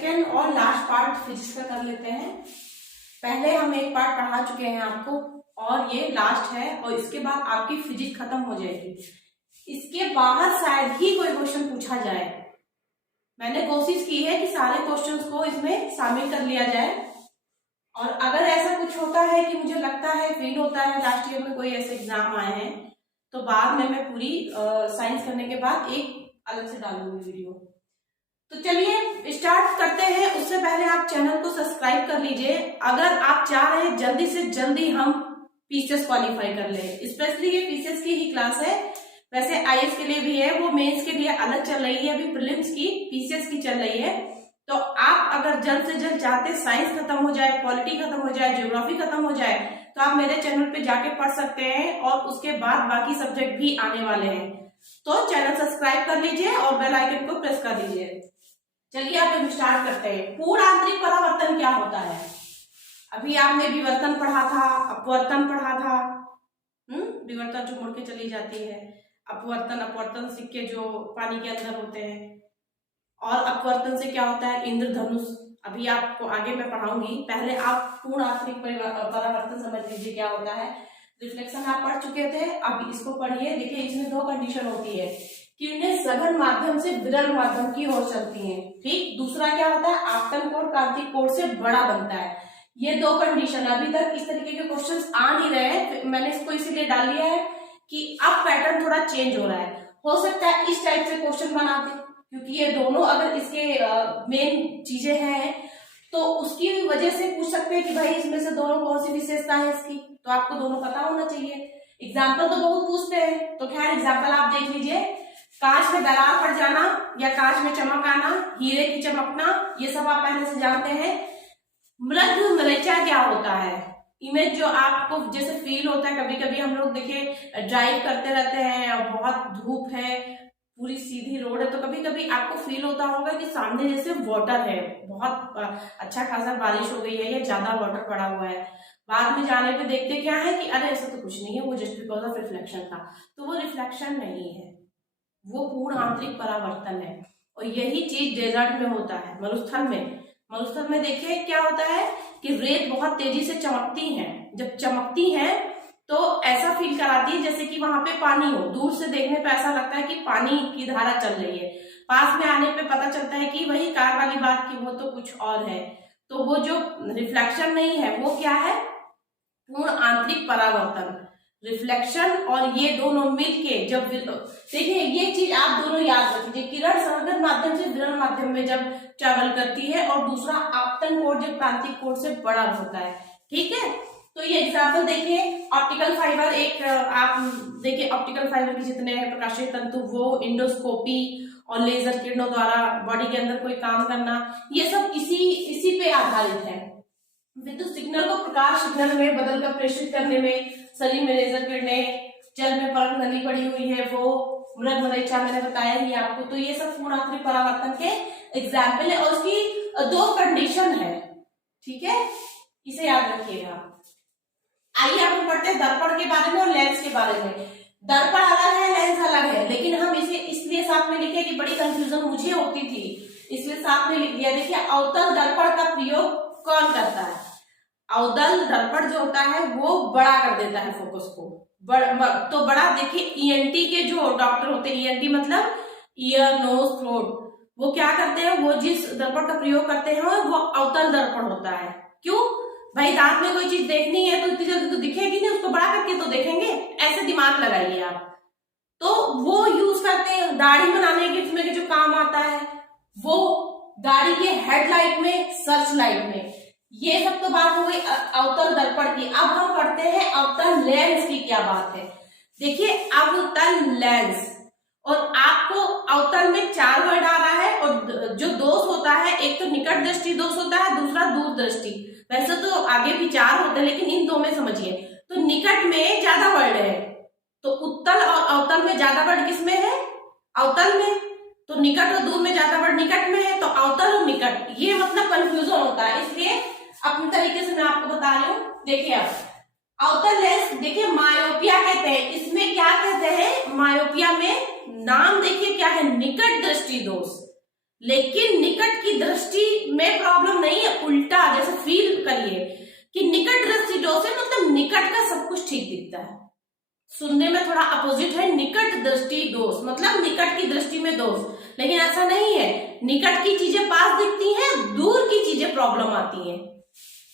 Second और last part physics का कर लेते हैं। पहले हम एक पार्ट पढ़ा चुके हैं आपको और ये लास्ट है और इसके बाद आपकी फिजिक्स खत्म हो जाएगी। इसके बाहर शायद ही कोई क्वेश्चन पूछा जाए। मैंने कोशिश की है कि सारे क्वेश्चंस को इसमें शामिल कर लिया जाए और अगर ऐसा कुछ होता है कि मुझे लगता है फील होता है लास्ट ईयर में कोई ऐसे एग्जाम आए हैं तो बाद में मैं पूरी साइंस करने के बाद एक अलग से डालूंगी वीडियो। तो चलिए स्टार्ट करते हैं। उससे पहले आप चैनल को सब्सक्राइब कर लीजिए अगर आप चाह रहे हैं जल्दी से जल्दी हम पीसीएस क्वालिफाई कर ले। स्पेशली ये पीसीएस की ही क्लास है, वैसे आईएएस के लिए भी है, वो मेंस के लिए अलग चल रही है, अभी प्रीलिम्स की पीसीएस की चल रही है। तो आप अगर जल्द से जल्द चाहते साइंस खत्म हो जाए, पॉलिटी खत्म हो जाए, ज्योग्राफी खत्म हो जाए तो आप मेरे चैनल पे जाके पढ़ सकते हैं और उसके बाद बाकी सब्जेक्ट भी आने वाले हैं। तो चैनल सब्सक्राइब कर लीजिए और बेल आइकन को प्रेस कर दीजिए। चलिए आप हम स्टार्ट करते हैं। पूर्ण आंतरिक परावर्तन क्या होता है? अभी आपने विवर्तन पढ़ा था, अपवर्तन पढ़ा था। विवर्तन जो मुड़ के चली जाती है, अपवर्तन अपवर्तन सिक्के जो पानी के अंदर होते हैं, और अपवर्तन से क्या होता है इंद्रधनुष। अभी आपको आगे मैं पढ़ाऊंगी, पहले आप पूर्ण आंतरिक परावर्तन समझ लीजिए क्या होता है। रिफ्लेक्शन आप पढ़ चुके थे, अब इसको पढ़िए। देखिए इसमें दो कंडीशन होती है, किरणें सघन माध्यम से विरल माध्यम की ओर चलती हैं, ठीक। दूसरा क्या होता है आपतन कोण क्रांतिक कोण से बड़ा बनता है। ये दो कंडीशन अभी तक इस तरीके के क्वेश्चंस आ नहीं रहे हैं, मैंने इसको इसीलिए डाल लिया है कि अब पैटर्न थोड़ा चेंज हो रहा है। हो सकता है इस टाइप से क्वेश्चन बनाते, क्योंकि ये दोनों अगर इसके मेन चीजें हैं तो उसकी वजह से पूछ सकते हैं कि भाई इसमें से दोनों कौन सी विशेषता है इसकी, तो आपको दोनों पता होना चाहिए। एग्जाम्पल तो बहुत पूछते हैं, तो खैर एग्जाम्पल आप देख लीजिए। कांच में दरार पड़ जाना या कांच में चमक आना, हीरे की चमकना, ये सब आप पहले से जानते हैं। मृग मरीचा क्या होता है? इमेज जो आपको जैसे फील होता है, कभी कभी हम लोग देखिए ड्राइव करते रहते हैं और बहुत धूप है, पूरी सीधी रोड है, तो कभी कभी आपको फील होता होगा कि सामने जैसे वाटर है, बहुत अच्छा खासा बारिश हो गई है या ज्यादा वाटर पड़ा हुआ है। बाद में जाने पे देखते क्या है कि अरे ऐसा तो कुछ नहीं है, वो जस्ट बिकॉज ऑफ रिफ्लेक्शन था। तो वो रिफ्लेक्शन नहीं है, वो पूर्ण आंतरिक परावर्तन है। और यही चीज डेजर्ट में होता है, मरुस्थल में। मरुस्थल में देखिए क्या होता है कि रेत बहुत तेजी से चमकती हैं। जब चमकती हैं तो ऐसा फील कराती है जैसे कि वहां पे पानी हो। दूर से देखने पे ऐसा लगता है कि पानी की धारा चल रही है, पास में आने पे पता चलता है कि वही कार वाली बात की वो तो कुछ और है। तो वो जो रिफ्लेक्शन नहीं है वो क्या है? पूर्ण आंतरिक परावर्तन। रिफ्लेक्शन और ये दोनों मिलके जब देखिए ये चीज आप दोनों याद रखिए, किरण सघन माध्यम से विरल माध्यम में जब ट्रेवल करती है और दूसरा आपतन कोण जब क्रांतिक कोण से बड़ा होता है, ठीक है। तो ये एग्जाम्पल देखिए, ऑप्टिकल फाइबर, एक आप देखिए ऑप्टिकल फाइबर के जितने हैं प्रकाशीय तंतु, वो इंडोस्कोपी और लेजर किरणों द्वारा बॉडी के अंदर कोई काम करना, ये सब इसी पे आधारित है। विद्युत सिग्नल को प्रकाश सिग्नल में बदलकर प्रेषित करने में शरीर में लेजर किरणें, जल में परत नली पड़ी हुई है वो, मृग मरीचा मैंने बताया ही आपको। तो ये सब पूर्ण आंतरिक परावर्तन के एग्जाम्पल है और उसकी दो कंडीशन है, ठीक है, इसे याद रखिएगा। आइए आप पढ़ते हैं दर्पण के बारे में और लेंस के बारे में। दर्पण अलग है, लेंस अलग है, लेकिन हम इसे इसलिए साथ में लिखे कि बड़ी कंफ्यूजन मुझे होती थी, इसलिए साथ में लिख दिया। देखिए अवतल दर्पण का प्रयोग कौन करता है? अवतल दर्पण जो होता है वो बड़ा कर देता है फोकस को, तो बड़ा। देखिए ईएनटी के जो डॉक्टर होते हैं, ईएनटी मतलब ईयर नोज थ्रोट, वो क्या करते हैं, वो जिस दर्पण का प्रयोग करते हैं वो अवतल दर्पण होता है। क्यों भाई? दांत में कोई चीज देखनी है तो इतनी जल्दी तो दिखेगी नहीं, उसको बड़ा करके तो देखेंगे, ऐसे दिमाग लगाइए आप। तो वो यूज करते हैं दाढ़ी बनाने के, इसमें जो काम आता है वो गाड़ी के हेडलाइट में, सर्च लाइट में। ये सब तो बात हो गई अवतल दर्पण की। अब हम पढ़ते हैं अवतल लेंस की क्या बात है। देखिए अवतल लेंस, और आपको अवतल में 4 वर्ड आ रहा है, और जो दोष होता है एक तो निकट दृष्टि दोष होता है, दूसरा दूर दृष्टि। वैसे तो आगे भी 4 होते हैं लेकिन इन दो में समझिए। तो निकट में ज्यादा वर्ड है, तो उत्तल और अवतल में ज्यादा वर्ड किसमें है? अवतल में। तो निकट और दूर में ज्यादा वर्ड निकट में है, तो अवतल और निकट, ये मतलब कंफ्यूजन होता है, इसलिए अपने तरीके से मैं आपको बता रही हूँ। देखिए अब अवतल लेंस, देखिए मायोपिया कहते हैं, इसमें क्या कहते हैं मायोपिया में? नाम देखिए क्या है, निकट दृष्टि दोष। लेकिन निकट की दृष्टि में प्रॉब्लम नहीं है, उल्टा जैसे फील करिए कि निकट दृष्टि दोष है, मतलब निकट का सब कुछ ठीक दिखता है। सुनने में थोड़ा अपोजिट है, निकट दृष्टि दोष मतलब निकट की दृष्टि में दोष, लेकिन ऐसा नहीं है। निकट की चीजें पास दिखती हैं, दूर की चीजें प्रॉब्लम आती हैं।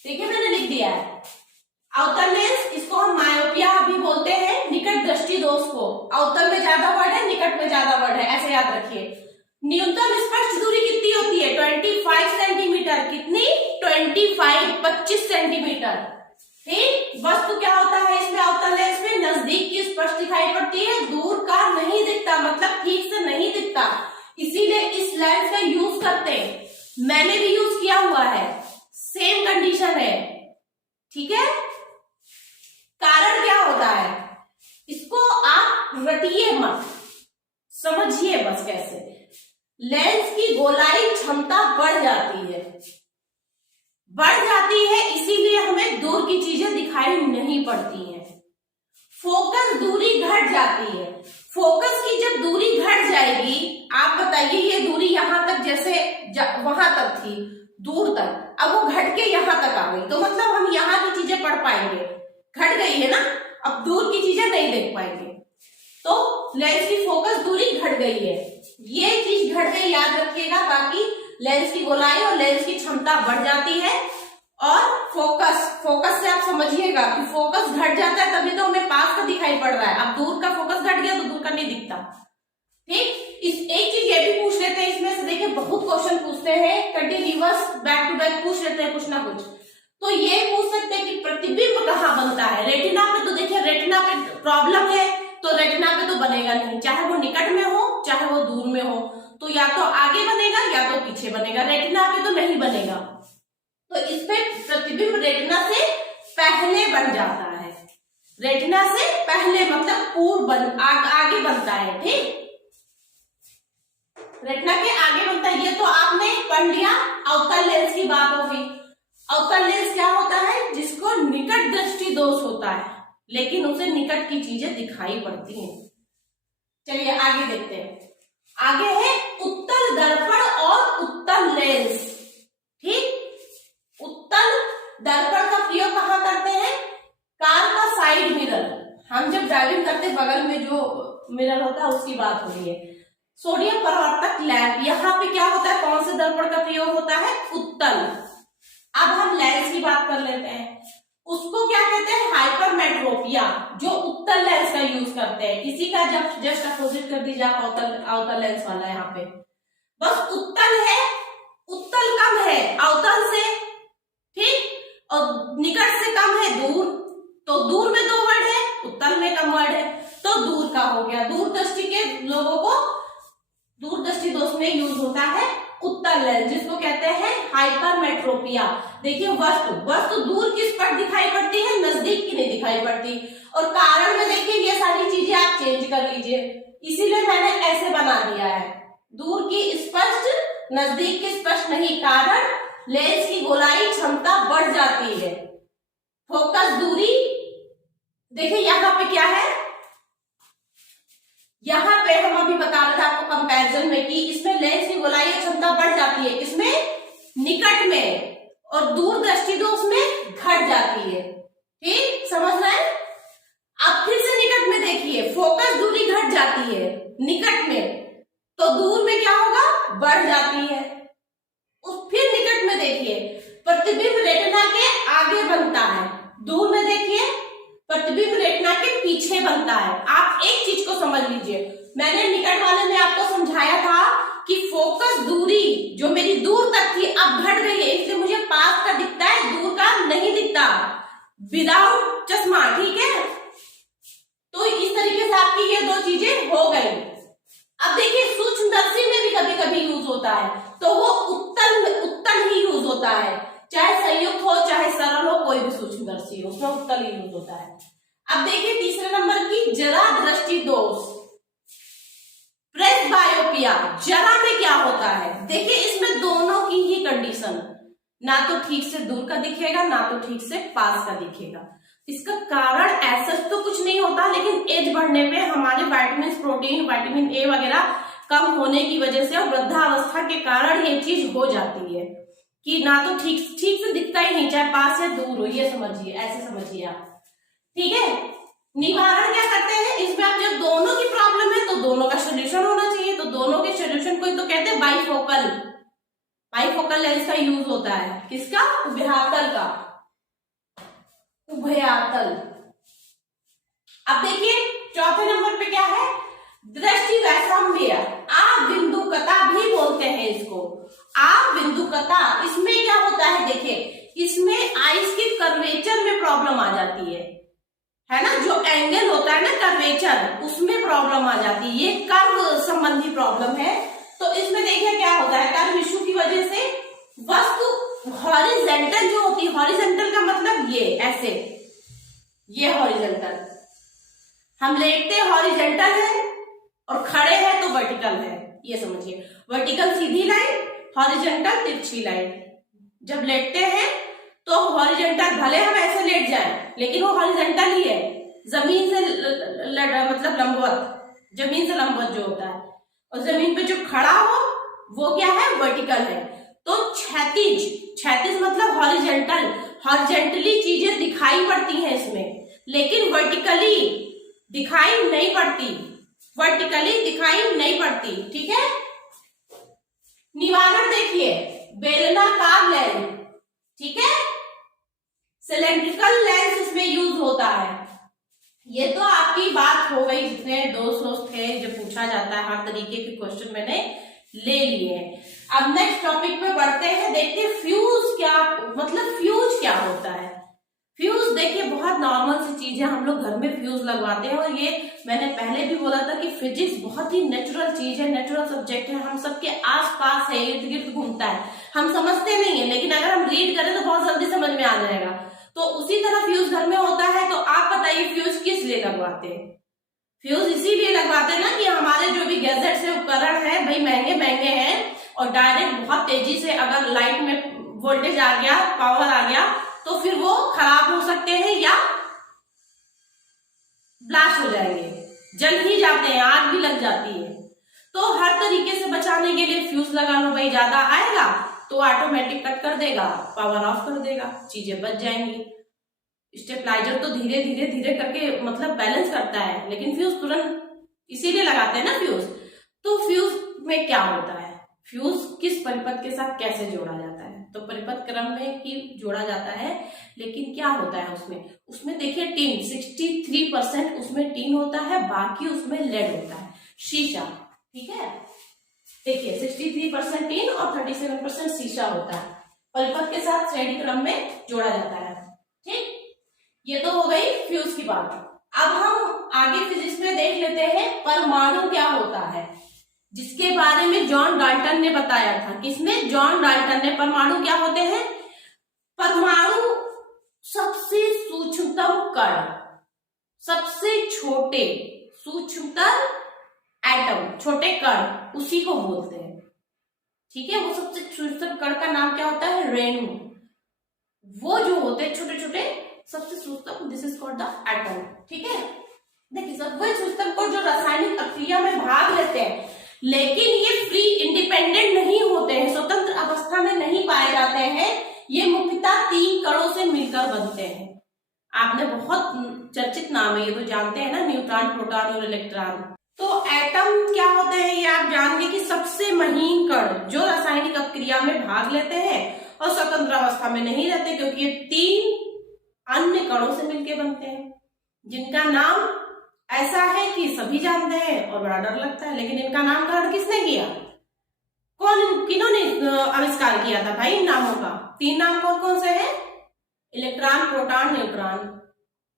ठीक है, मैंने लिख दिया है। अवतल लेंस, इसको हम मायोपिया भी बोलते हैं, निकट दृष्टि दोष को। अवतल में ज्यादा वर्ड है, निकट में ज्यादा वर्ड है, ऐसे याद रखिए। न्यूनतम स्पष्ट दूरी कितनी होती है? 25 सेंटीमीटर। कितनी? 25 सेंटीमीटर। ठीक, वस्तु क्या होता है इसमें? अवतल लेंस में नजदीक की स्पष्ट दिखाई पड़ती है, दूर का नहीं दिखता, मतलब ठीक से नहीं दिखता, इसीलिए इस लेंस का यूज करते हैं। मैंने भी यूज किया हुआ है, सेम कंडीशन है। ठीक है, कारण क्या होता है इसको आप रटिए मत, समझिए बस कैसे। लेंस की गोलाई क्षमता बढ़ जाती है, इसीलिए हमें दूर की चीजें दिखाई नहीं पड़ती हैं। फोकस दूरी घट जाती है। फोकस की जब दूरी घट जाएगी, आप बताइए ये दूरी यहां तक जैसे वहां तक थी, दूर तक, अब वो घट के यहां तक आ गई, तो मतलब हम यहाँ की चीजें पढ़ पाएंगे, घट गई है ना, अब दूर की चीजें नहीं देख पाएंगे। तो लेंस की फोकस दूरी घट गई है, ये चीज घट गई, याद रखिएगा। बाकी लेंस की गोलाई और लेंस की क्षमता बढ़ जाती है। और फोकस से आप समझिएगा कि फोकस घट जाता है, तभी तो हमें पास का दिखाई पड़ रहा है। अब दूर का फोकस घट गया तो दूर का नहीं दिखता। ठीक, इस एक चीज ये भी पूछ लेते हैं इसमें से, देखिए बहुत क्वेश्चन पूछते हैं, कंटिन्यूअस बैक टू बैक पूछ लेते हैं कुछ ना कुछ। तो ये पूछ सकते हैं कि प्रतिबिंब कहाँ बनता है? रेटिना पे। तो देखिए रेटिना पे प्रॉब्लम है, तो रेटिना पे तो बनेगा नहीं, चाहे वो निकट में हो चाहे वो दूर में हो, तो या तो आगे बनेगा या तो पीछे बनेगा, रेटिना पे तो नहीं बनेगा। तो इसमें प्रतिबिंब रेटिना से पहले बन जाता है, रेटिना से पहले मतलब पूर्व आगे बनता है। ठीक, रेटिना के आगे बनता है, ये तो आपने पढ़ लिया। अवतल लेंस की बात होगी। अवतल लेंस क्या होता है? जिसको निकट दृष्टि दोष होता है, लेकिन उसे निकट की चीजें दिखाई पड़ती हैं। चलिए आगे देखते हैं। आगे है उत्तल दर्पण और उत्तल लेंस। ठीक, उत्तल दर्पण का प्रयोग कहाँ करते हैं? कार का साइड मिरर, हम जब ड्राइविंग करते बगल में जो मिरर होता है उसकी बात हो रही है। सोडियम परावर्तक लैंप, यहाँ पे क्या होता है? कौन से दर्पण का प्रयोग होता है? उत्तल। अब हम लेंस की बात कर लेते हैं, उसको क्या कहते हैं? हाइपरमेट्रोपिया, जो उत्तल लेंस का यूज करते हैं। इसी का जब जस्ट अपोजिट कर दीजिए आप, अवतल लेंस वाला यहाँ पे बस उत्तल है, उत्तल कम है अवतल से। ठीक, और निकट से कम है दूर, तो दूर में 2 वर्ड है, उत्तल में कम वर्ड है, तो दूर का हो गया। दूर दृष्टि के लोगों को दूर दृष्टि दोष में यूज होता है उत्तल लेंस, जिसको कहते हैं हाइपरमेट्रोपिया। देखिए वस्तु दूर की स्पष्ट दिखाई पड़ती है, नजदीक की नहीं दिखाई पड़ती। और कारण में देखिए ये सारी चीजें आप चेंज कर लीजिए, इसीलिए मैंने ऐसे बना दिया है, दूर की स्पष्ट, नजदीक की स्पष्ट नहीं। कारण लेंस की गोलाई क्षमता बढ़ जाती है। फोकस दूरी, देखिए यहाँ पे क्या है, यहाँ पे हम अभी बता रहे थे आपको कंपैरिजन में कि इसमें लेंस की गोलाई क्षमता बढ़ जाती है, इसमें निकट में, और दूर दृष्टि दोष में घट जाती है। ठीक, समझ रहे हैं? अब फिर से निकट में देखिए, फोकस दूरी घट जाती है निकट में, तो दूर में क्या होगा? बढ़ जाती है। फिर निकट में देखिए, प्रतिबिंब रेटिना के आगे बनता है, दूर में देखिए प्रतिबिंब रेटिना के पीछे बनता है। आप एक चीज को समझ लीजिए, मैंने निकट वाले में आपको समझाया था कि फोकस दूरी जो मेरी दूर तक थी अब घट गई है, इसलिए मुझे पास का दिखता है, दूर का नहीं दिखता विदाउट चश्मा। ठीक है, तो इस तरीके से आपकी ये 2 चीजें हो गई। अब देखिए सूक्ष्मदर्शी में भी कभी कभी यूज होता है, तो वो उत्तल ही यूज होता है, चाहे संयुक्त हो चाहे सरल हो, कोई भी सूक्ष्मदर्शी हो उसमें उत्तल ही यूज होता है। अब देखिए तीसरे नंबर की जरा दृष्टि दोष, प्रेसबायोपिया। जरा में क्या होता है? देखिए इसमें दोनों की ही कंडीशन, ना तो ठीक से दूर का दिखेगा ना तो ठीक से पास का दिखेगा। इसका कारण ऐसा तो कुछ नहीं होता, लेकिन एज बढ़ने पे हमारे विटामिन, प्रोटीन, विटामिन ए वगैरह कम होने की वजह से और वृद्धावस्था के कारण ये चीज हो जाती है कि ना तो ठीक ठीक से दिखता ही नहीं, चाहे पास या दूर हो, ये समझिए, ऐसे समझिए आप। ठीक है, निवारण क्या करते हैं इसमें, अब जब दोनों की प्रॉब्लम है तो दोनों का सोल्यूशन होना चाहिए, तो दोनों के सोल्यूशन को तो कहते हैं बाइफोकल। बाइफोकल लेंस का यूज होता है, किसका? उभयताल का, उभयताल। अब देखिए चौथे नंबर पे क्या है? दृष्टि वैषम्य, आबिंदुकता भी बोलते हैं इसको, आबिंदुकता। इसमें क्या होता है देखिए, इसमें आइस के कर्वेचर में प्रॉब्लम आ जाती है ना, जो एंगल होता है ना कर्वेचर, उसमें प्रॉब्लम आ जाती है, ये कर्व संबंधी प्रॉब्लम है। तो इसमें देखिए क्या होता है, कर्व इश्यू की वजह से वस्तु हॉरिजेंटल जो होती है, हॉरिजेंटल का मतलब ये ऐसे, ये हॉरिजेंटल, हम लेटते हॉरिजेंटल है और खड़े हैं तो वर्टिकल है, ये समझिए। वर्टिकल सीधी लाइन, हॉरिजेंटल तिरछी लाइन। जब लेटते हैं तो हॉरिजेंटल, भले हम ऐसे लेट जाएं लेकिन वो हॉरिजेंटल ही है, जमीन से मतलब लंबवत, जमीन से लंबवत जो होता है, और जमीन पे जो खड़ा हो वो क्या है? वर्टिकल है। तो क्षैतिज, क्षैतिज मतलब हॉरिजेंटल, हॉरिजेंटली चीजें दिखाई पड़ती हैं इसमें, लेकिन वर्टिकली दिखाई नहीं पड़ती, वर्टिकली दिखाई नहीं पड़ती। ठीक है, निवारण देखिए, बेलनाकार लेंस, ठीक है, सिलेंड्रिकल लेंस इसमें यूज होता है। ये तो आपकी बात हो गई, जितने दोस्त थे जो पूछा जाता है, हर तरीके के क्वेश्चन मैंने ले लिए हैं। अब नेक्स्ट टॉपिक पे बढ़ते हैं, देखते हैं फ्यूज क्या मतलब, फ्यूज क्या होता है। फ्यूज देखिए बहुत नॉर्मल सी चीज है, हम लोग घर में फ्यूज लगवाते हैं, और ये मैंने पहले भी बोला था कि फिजिक्स बहुत ही नेचुरल चीज है, नेचुरल सब्जेक्ट है, हम सबके आसपास है, इर्द गिर्द घूमता है, हम समझते नहीं है, लेकिन अगर हम रीड करें तो बहुत जल्दी समझ में आ जाएगा। तो उसी तरह फ्यूज घर में होता है। तो आप बताइए फ्यूज किस लिए लगवाते हैं? फ्यूज इसीलिए लगवाते हैं ना कि हमारे जो भी गैजेट्स है, उपकरण है भाई, महंगे महंगे हैं, और डायरेक्ट बहुत तेजी से अगर लाइट में वोल्टेज आ गया, पावर आ गया, तो फिर वो खराब हो सकते हैं या ब्लास्ट हो जाएंगे, जल ही जाते हैं, आग भी लग जाती है। तो हर तरीके से बचाने के लिए फ्यूज लगा लो भाई, ज्यादा आएगा तो ऑटोमेटिक कट कर देगा, पावर ऑफ कर देगा, चीजें बच जाएंगी। स्टेबलाइजर तो धीरे धीरे धीरे करके मतलब बैलेंस करता है, लेकिन फ्यूज तुरंत, इसीलिए लगाते हैं ना फ्यूज। तो फ्यूज में क्या होता है, फ्यूज किस परिपथ के साथ कैसे जोड़ा जाता है? तो परिपथ क्रम में ही जोड़ा जाता है, लेकिन क्या होता है उसमें देखिए टीन, 63% उसमें टीन होता है, बाकी उसमें लेड होता है, शीशा। ठीक है, देखिए 63% टीन और 37% शीशा होता है, परिपथ के साथ श्रेणी क्रम में जोड़ा जाता है। ठीक, ये तो हो गई फ्यूज की बात। अब हम आगे फिजिक्स में देख लेते हैं परमाणु क्या होता है, जिसके बारे में जॉन डाल्टन ने बताया था। किसने? जॉन डाल्टन ने। परमाणु क्या होते हैं? परमाणु सबसे सूक्ष्मतम कण, सबसे छोटे सूक्ष्मतम एटम, छोटे कण, उसी को बोलते हैं। ठीक है, वो सबसे सूक्ष्मतम कण का नाम क्या होता है? रेणु। वो जो होते हैं छोटे छोटे सबसे सूक्ष्मतम, this is called the atom. ठीक है, देखिए सब वही सूक्ष्मतम कण जो रासायनिक प्रक्रिया में भाग लेते हैं, लेकिन ये फ्री इंडिपेंडेंट नहीं होते हैं, स्वतंत्र अवस्था में नहीं पाए जाते हैं, ये मुख्यतः 3 कणों से मिलकर बनते हैं। आपने बहुत चर्चित नाम है ये, तो जानते हैं ना, न्यूट्रॉन, प्रोटॉन और इलेक्ट्रॉन। तो एटम क्या होते हैं ये आप जान गए कि सबसे महीन कण जो रासायनिक अपक्रिया में भाग लेते हैं और स्वतंत्र अवस्था में नहीं रहते, क्योंकि ये 3 अन्य कणों से मिलकर बनते हैं, जिनका नाम ऐसा है कि सभी जानते हैं और बड़ा डर लगता है, लेकिन इनका नामकरण किसने किया? किन्होंने आविष्कार किया था भाई इन नामों का? 3 नाम कौन कौन से हैं? Electron, proton, neutron.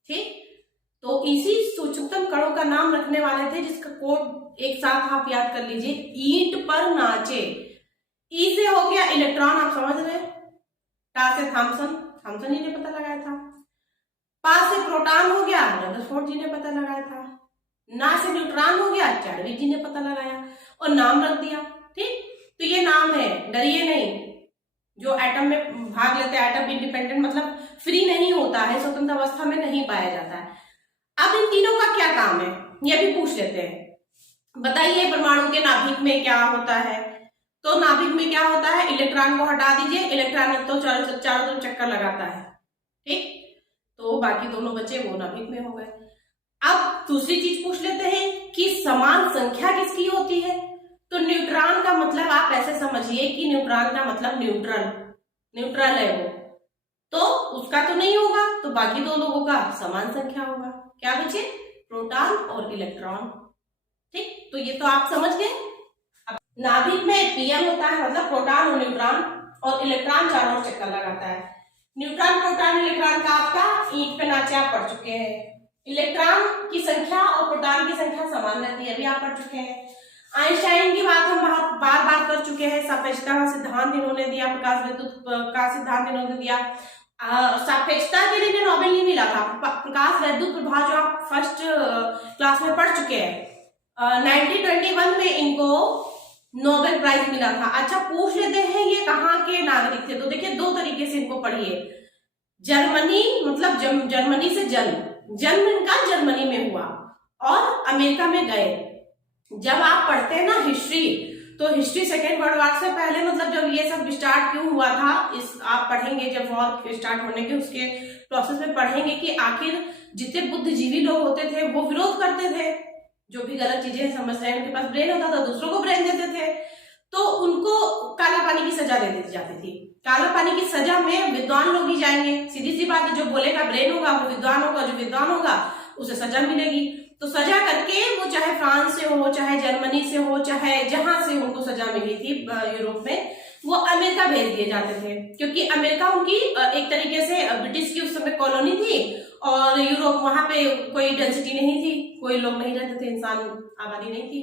ठीक, तो इसी सूक्ष्मतम कणों का नाम रखने वाले थे, जिसका कोड एक साथ आप याद कर लीजिए, ईंट पर नाचे। ई से हो गया इलेक्ट्रॉन, आप समझ रहे, टा से थॉमसन, थॉमसन ही ने पता लगाया था, पा से प्रोटॉन हो गया, रदरफोर्ड जी ने पता लगाया था, ना से न्यूट्रॉन हो गया, चैडविक जी ने पता लगाया और नाम रख दिया। ठीक, तो ये नाम है, डरिए नहीं। जो एटम में भाग लेते हैं, एटम इंडिपेंडेंट मतलब फ्री नहीं होता है, स्वतंत्र अवस्था में नहीं पाया जाता है। अब इन तीनों का क्या काम है ये भी पूछ लेते हैं। बताइए परमाणु के नाभिक में क्या होता है। तो नाभिक में क्या होता है, इलेक्ट्रॉन को हटा दीजिए, इलेक्ट्रॉन तो चारों तरफ चक्कर लगाता है, ठीक। तो बाकी दोनों बच्चे वो नाभिक में हो गए। अब दूसरी चीज पूछ लेते हैं कि समान संख्या किसकी होती है। तो न्यूट्रॉन का मतलब आप ऐसे समझिए कि न्यूट्रॉन का मतलब न्यूट्रल, न्यूट्रल है वो, तो उसका तो नहीं होगा, तो बाकी दो लोगों का समान संख्या होगा। क्या बचे, प्रोटॉन और इलेक्ट्रॉन, ठीक। तो ये तो आप समझ गए। अब नाभिक में पीएम होता है, मतलब प्रोटॉन और न्यूट्रॉन, और इलेक्ट्रॉन चारों चक्कर लगाता है। न्यूट्रॉन प्रोटॉन इलेक्ट्रॉन का आपका ईंट पे नाचे आप पढ़ चुके हैं। इलेक्ट्रॉन की संख्या और प्रोटॉन की संख्या समान रहती है, अभी आप पढ़ चुके हैं। आइंस्टाइन की बात हम बहुत बार बार कर चुके हैं। सापेक्षता का सिद्धांत इन्होंने दिया, प्रकाश विद्युत का सिद्धांत इन्होंने दिया। सापेक्षता के लिए नोबेल नहीं मिला था, प्रकाश वैद्युत प्रभाव जो आप फर्स्ट क्लास में पढ़ चुके हैं। 1921 में इनको नोबेल प्राइज मिला था। अच्छा पूछ लेते हैं ये कहाँ के नागरिक थे। तो देखिए दो तरीके से इनको पढ़िए। जर्मनी, मतलब जर्मनी से जन्म इनका जर्मनी में हुआ और अमेरिका में गए। जब आप पढ़ते हैं ना हिस्ट्री, तो हिस्ट्री सेकेंड वर्ल्ड वॉर से पहले, मतलब जब ये सब स्टार्ट क्यों हुआ था, इस आप पढ़ेंगे जब वॉर स्टार्ट होने के उसके प्रोसेस में पढ़ेंगे कि आखिर जितने बुद्धिजीवी लोग होते थे वो विरोध करते थे, जो भी गलत चीजें समझ रहे हैं, उनके पास ब्रेन होता था, दूसरों को ब्रेन देते थे, तो उनको काला पानी की सजा दे दी जाती थी। काला पानी की सजा में विद्वान लोग ही जाएंगे, सीधी सी बात है, जो बोलेगा ब्रेन होगा वो विद्वान होगा, जो विद्वान होगा उसे सजा मिलेगी। तो सजा करके वो चाहे फ्रांस से हो, चाहे जर्मनी से हो, चाहे जहां से उनको सजा मिली थी यूरोप में, वो अमेरिका भेज दिए जाते थे, क्योंकि अमेरिका उनकी एक तरीके से ब्रिटिश की उस समय कॉलोनी थी, और यूरोप वहां पे कोई डेंसिटी नहीं थी, कोई लोग नहीं रहते थे, इंसान आबादी नहीं थी,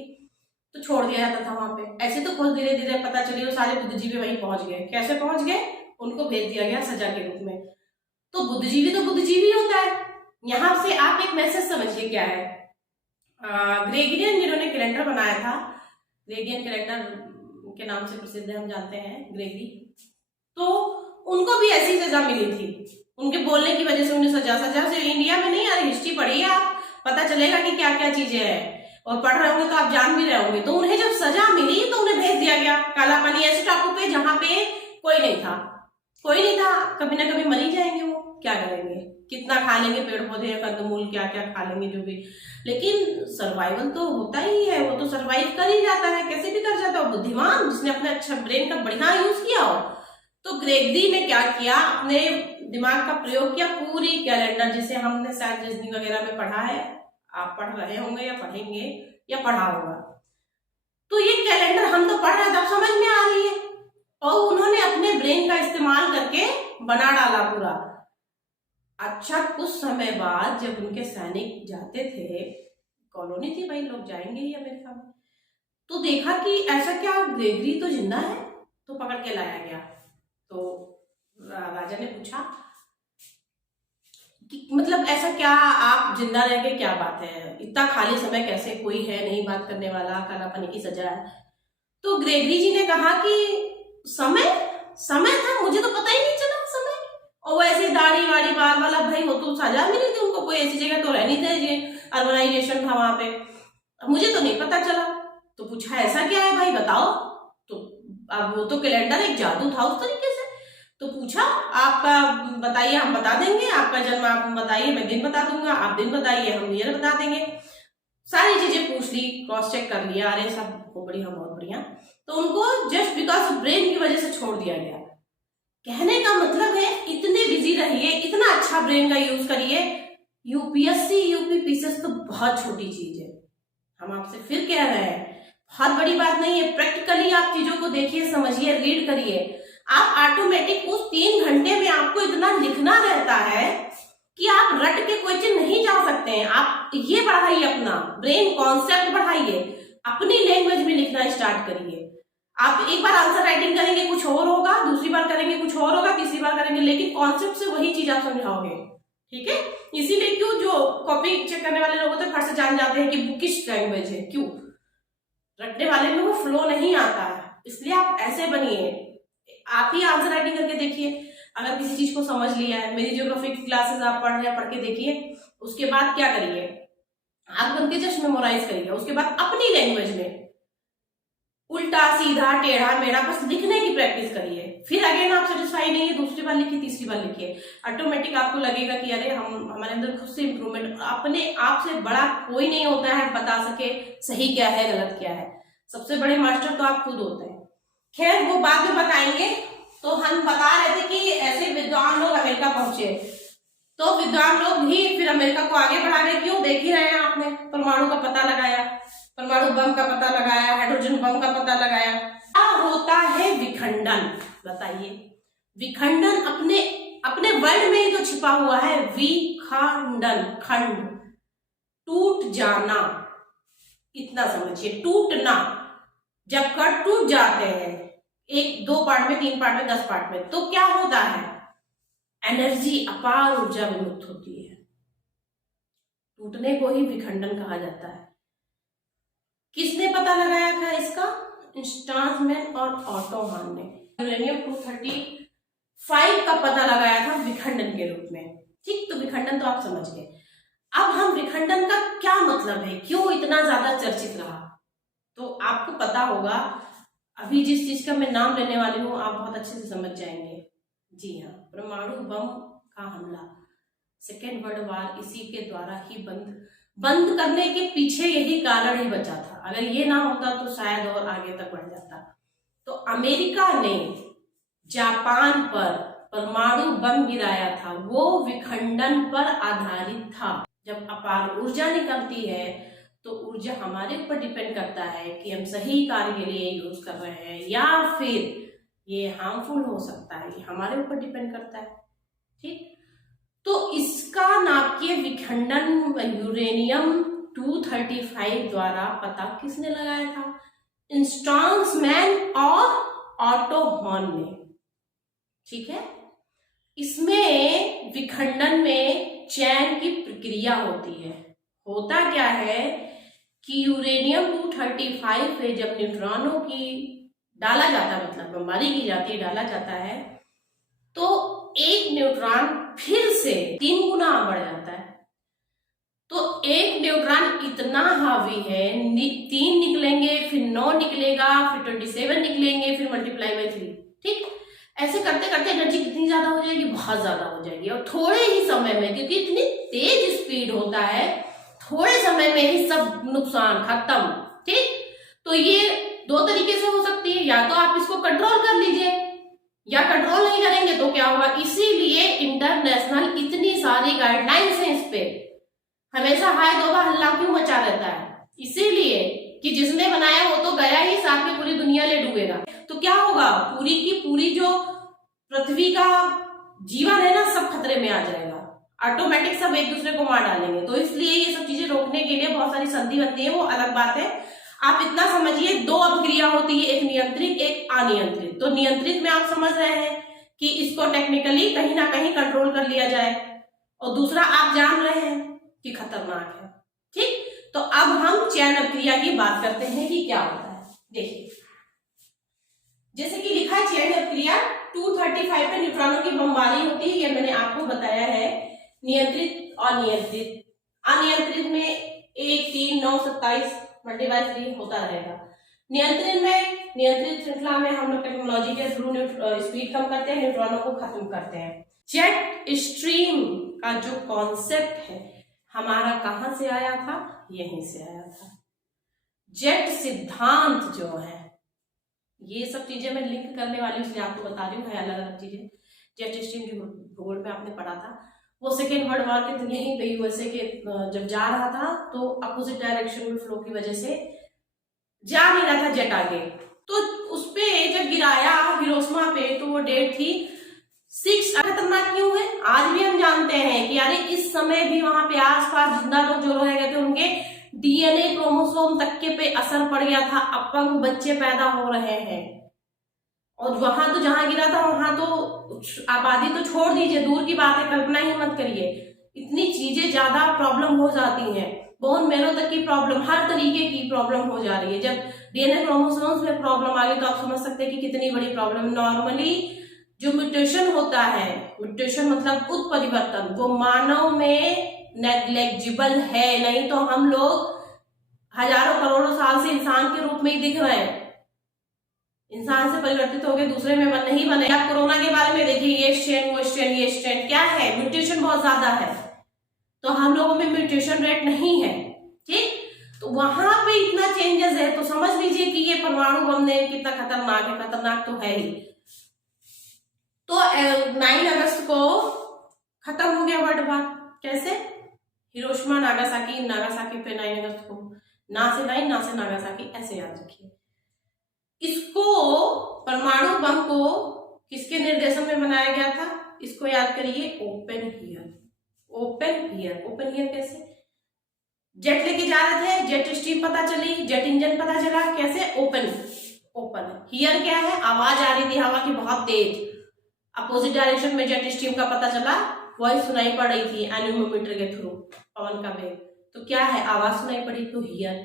तो छोड़ दिया जाता था वहां पे। ऐसे तो खुद धीरे धीरे पता चली वो सारे बुद्धिजीवी वहीं पहुंच गए। कैसे पहुंच गए, उनको भेज दिया गया सजा के रूप में। तो बुद्धिजीवी होता है। यहां से आप एक मैसेज समझिए क्या है। ग्रेगरियन जिन्होंने कैलेंडर बनाया था, ग्रेगरियन कैलेंडर के नाम से प्रसिद्ध है, हम जानते हैं ग्रेगरी, तो उनको भी ऐसी सजा मिली थी, उनके बोलने की वजह से उन्हें सजा से इंडिया में नहीं आ रही, हिस्ट्री पढ़िए आप, पता चलेगा कि क्या क्या चीजें हैं, और पढ़ रहे होंगे तो आप जान भी रहे होंगे। तो उन्हें जब सजा मिली तो उन्हें भेज दिया गया काला पानी ऐसे टापू पे जहां पे कोई नहीं था, कभी ना कभी मर ही जाएंगे, वो क्या करेंगे, कितना खा लेंगे पेड़ पौधे या कंदमूल, क्या क्या खा लेंगे जो भी, लेकिन सर्वाइवल तो होता ही है, वो तो सर्वाइव कर ही जाता है, कैसे भी कर जाता है बुद्धिमान, जिसने अपने अच्छा ब्रेन का बढ़िया यूज किया हो। तो ग्रेगरी ने क्या किया, अपने दिमाग का प्रयोग किया, पूरी कैलेंडर, जिसे हमने शायद रीजनिंग वगैरह में पढ़ा है, आप पढ़ रहे होंगे या पढ़ेंगे या पढ़ा होगा, तो ये कैलेंडर हम तो पढ़ रहे हैं तब समझ में आ रही है, और उन्होंने अपने ब्रेन का इस्तेमाल करके बना डाला पूरा। अच्छा कुछ समय बाद जब उनके सैनिक जाते थे, कॉलोनी थी भाई, लोग जाएंगे ही अमेरिका में, तो देखा कि ऐसा क्या, ग्रेगरी तो जिंदा है, तो पकड़ के लाया गया। तो राजा ने पूछा कि मतलब ऐसा क्या, आप जिंदा रह गए, क्या बात है, इतना खाली समय कैसे, कोई है नहीं बात करने वाला, काला पानी की सजा है। तो ग्रेगरी जी ने कहा कि समय था, मुझे तो पता ही नहीं चला समय, और वैसे दाढ़ी वाड़ी बाल वाला, भाई वो तो सजा मिली थी उनको, कोई ऐसी जगह तो रह नहीं थे, अर्बनाइजेशन था वहां पे, मुझे तो नहीं पता चला। तो पूछा ऐसा क्या है भाई बताओ, तो अब वो तो कैलेंडर एक जादू था उस तरीके से, तो पूछा आपका बताइए, हम बता देंगे, आपका जन्म आप बताइए, मैं दिन बता दूंगा, आप दिन बताइए, हम ईयर बता देंगे, सारी चीजें पूछ ली, क्रॉस चेक कर लिया, अरे सब बढ़िया, बहुत बढ़िया। तो उनको जस्ट बिकॉज ब्रेन की वजह से छोड़ दिया गया। कहने का मतलब है इतने बिजी रहिए, इतना अच्छा ब्रेन का यूज करिए, यूपीएससी यूपीपीसीएस तो बहुत छोटी चीज है, हम आपसे फिर कह रहे हैं, बहुत बड़ी बात नहीं है, प्रैक्टिकली आप चीजों को देखिए, समझिए, रीड करिए, आप ऑटोमेटिक उस 3 घंटे में आपको इतना लिखना रहता है कि आप रट के क्वेश्चन नहीं जा सकते हैं। आप ये बढ़ाइए, अपना ब्रेन कॉन्सेप्ट बढ़ाइए, अपनी लैंग्वेज में लिखना स्टार्ट करिए। आप एक बार आंसर राइटिंग करेंगे कुछ और होगा, दूसरी बार करेंगे कुछ और होगा, तीसरी बार करेंगे, लेकिन कॉन्सेप्ट से वही चीज आप समझाओगे, ठीक है। इसीलिए क्यों जो कॉपी चेक करने वाले लोग होते हैं फट से जान जाते हैं कि बुकिश लैंग्वेज है, क्यों, रटने वाले में वो फ्लो नहीं आता है, इसलिए आप ऐसे बनिए, आप ही आंसर राइटिंग करके देखिए। अगर किसी चीज को समझ लिया है, मेरी ज्योग्राफी की क्लासेस आप पढ़ रहे हैं, पढ़ के देखिए, उसके बाद क्या करिए, आंख बंद के जस्ट मेमोराइज करिए, उसके बाद अपनी लैंग्वेज में उल्टा सीधा टेढ़ा मेढ़ा बस लिखने की प्रैक्टिस करिए। फिर अगेन आप सेटिस्फाई नहीं है, दूसरी बार लिखिए, तीसरी बार लिखिए, ऑटोमेटिक आपको लगेगा कि अरे हम हमारे अंदर खुद से इंप्रूवमेंट। अपने आप से बड़ा कोई नहीं होता है बता सके सही क्या है गलत क्या है, सबसे बड़े मास्टर तो आप खुद होते हैं। खैर वो बाद में बताएंगे। तो हम बता रहे थे कि ऐसे विद्वान लोग अमेरिका पहुंचे, तो विद्वान लोग भी फिर अमेरिका को आगे बढ़ा रहे, क्यों देख ही रहे हैं आपने, परमाणु का पता लगाया, परमाणु बम का पता लगाया, हाइड्रोजन बम का पता लगाया। क्या होता है विखंडन, बताइए। विखंडन अपने अपने वर्ड में ही तो छिपा हुआ है, विखंडन, खंड, टूट जाना, इतना समझिए, टूटना। जब कण टूट जाते हैं, एक दो पार्ट में, तीन पार्ट में, 10 पार्ट में, तो क्या होता है, एनर्जी, अपार ऊर्जा विमुक्त होती है। टूटने को ही विखंडन कहा जाता है। किसने पता लगाया था इसका, इंस्टांसमैन और ऑटो हॉर्न ने यूरेनियम 235 का पता लगाया था विखंडन के रूप में। ठीक, तो विखंडन तो आप समझ गए। अब हम विखंडन का क्या मतलब है, क्यों इतना ज्यादा चर्चित रहा, तो आपको पता होगा। अभी जिस चीज का मैं नाम लेने वाली हूँ आप बहुत अच्छे से समझ जाएंगे। जी हाँ, परमाणु बम का हमला, सेकेंड वर्ल्ड वॉर इसी के द्वारा ही बंद करने के पीछे यही कारण ही बचा था। अगर ये ना होता तो शायद और आगे तक बढ़ जाता। तो अमेरिका ने जापान पर परमाणु बम गिराया था, वो विखंडन पर आधारित था। जब अपार ऊर्जा निकलती है तो ऊर्जा हमारे ऊपर डिपेंड करता है कि हम सही कार्य के लिए यूज कर रहे हैं या फिर ये हार्मफुल हो सकता है, ये हमारे ऊपर डिपेंड करता है। ठीक, तो इसका नाभिकीय विखंडन यूरेनियम 235 द्वारा पता किसने लगाया था, इंस्टांसमैन और ऑटो हॉर्न ने। ठीक है, इसमें विखंडन में चयन की प्रक्रिया होती है। होता क्या है कि यूरेनियम 235 पे जब न्यूट्रॉनों की डाला जाता है, मतलब बमबारी की जाती है, डाला जाता है, तो एक न्यूट्रॉन फिर से 3 गुना बढ़ जाता है। तो एक न्यूट्रॉन इतना हावी है, 3 निकलेंगे, फिर 9 निकलेगा, फिर 27 निकलेंगे, फिर मल्टीप्लाई बाई 3। ठीक, ऐसे करते करते एनर्जी कितनी ज्यादा हो जाएगी, बहुत ज्यादा हो जाएगी, और थोड़े ही समय में, क्योंकि इतनी तेज स्पीड होता है, थोड़े समय में ही सब नुकसान खत्म। ठीक, तो ये 2 तरीके से हो सकती है, या तो आप इसको कंट्रोल कर लीजिए, या कंट्रोल नहीं करेंगे तो क्या होगा। इसीलिए इंटरनेशनल इतनी सारी गाइडलाइंस है, इस पे हमेशा हाय तौबा हल्ला क्यों मचा रहता है, इसीलिए कि जिसने बनाया वो तो गया ही, साथ में पूरी दुनिया ले डूबेगा। तो क्या होगा, पूरी की पूरी जो पृथ्वी का जीवन है ना, सब खतरे में आ जाएगा, ऑटोमेटिक सब एक दूसरे को मार डालेंगे। तो इसलिए ये सब चीजें रोकने के लिए बहुत सारी संधि बनती है, वो अलग बात है। आप इतना समझिए, 2 अभिक्रिया होती है, एक नियंत्रित एक अनियंत्रित। तो नियंत्रित में आप समझ रहे हैं कि इसको टेक्निकली कहीं ना कहीं कंट्रोल कर लिया जाए, और दूसरा आप जान रहे हैं कि खतरनाक है। ठीक, तो अब हम चयन अभिक्रिया की बात करते हैं कि क्या होता है। देखिए, जैसे कि लिखा है चयन अभिक्रिया 235 पे न्यूट्रॉनों की बमबारी होती है, ये मैंने आपको बताया है। नियंत्रित और नियंत्रित, अनियंत्रित में 1, 3, 9, 27 मल्टीप्लाई 3 होता रहेगा। नियंत्रित में, नियंत्रित श्रृंखला में हम लोग टेक्नोलॉजी के थ्रू स्पीड कम करते हैं, न्यूट्रॉनों को खत्म करते हैं। जेट स्ट्रीम का जो कॉन्सेप्ट है हमारा कहां से आया था, यहीं से आया था। जेट सिद्धांत जो है, ये सब चीजें मैं लिंक करने वाली हूँ, इसलिए आपको बता रही हूँ, है अलग अलग चीजें। जेट स्ट्रीम जो भूगोल में आपने पढ़ा था, वो सेकेंड वर्ल्ड वॉर के यहीं पे यूएसए के जब जा रहा था, तो अपोजिट डायरेक्शन में फ्लो की वजह से जा नहीं रहा था जेट आगे, तो उस पे जब गिराया हिरोशिमा पे, तो वो डेट थी 6। खतरनाक क्यों है, आज भी हम जानते हैं कि यार इस समय भी वहां पे आसपास जिंदा लोग जो रह गए थे, उनके डीएनए क्रोमोसोम तक के पे असर पड़ गया था, अपंग बच्चे पैदा हो रहे हैं। और वहां तो जहां गिरा था वहां तो आबादी तो छोड़ दीजिए, दूर की बात है, कल्पना ही मत करिए। इतनी चीजें ज्यादा प्रॉब्लम हो जाती हैं, बोन मैरो तक की प्रॉब्लम, हर तरीके की प्रॉब्लम हो जा रही है। जब डीएनए क्रोमोसोम्स में प्रॉब्लम आ गई तो आप समझ सकते हैं कि कितनी बड़ी प्रॉब्लम। नॉर्मली जो म्यूटेशन होता है, म्यूटेशन मतलब उत्परिवर्तन, वो मानव में नेग्लेजिबल है। नहीं तो हम लोग हजारों करोड़ों साल से इंसान के रूप में ही दिख रहे हैं, इंसान से परिवर्तित होकर दूसरे में नहीं बने। आप कोरोना के बारे में देखिए, ये स्ट्रेन वो स्ट्रेन, ये स्ट्रेन क्या है, म्यूटेशन बहुत ज्यादा है, तो हम लोगों में म्यूटेशन रेट नहीं है, ठीक। तो वहां पे इतना चेंजेस है, तो समझ लीजिए कि ये परमाणु बम ने कितना खतरनाक है, खतरनाक तो है ही। तो 9 अगस्त को खत्म हो गया वर्ल्ड वॉर। कैसे? हिरोशिमा नागासाकी पे 9 अगस्त को, ना से 9 ना से नागासाकी, ऐसे याद रखिए। इसको परमाणु बम को किसके निर्देशन में बनाया गया था? इसको याद करिए, ओपेनहियर। ओपेनहियर कैसे? जेट लेके जा रहे थे, जेट स्ट्रीम पता चली, जेट इंजन पता चला, कैसे? ओपन हियर क्या है? आवाज आ रही थी हवा की बहुत तेज, अपोजिट डायरेक्शन में जेट स्ट्रीम का पता चला, वॉइस सुनाई पड़ रही थी एनीमोमीटर के थ्रू, पवन का वेग, तो क्या है? आवाज सुनाई पड़ी, तो हियर,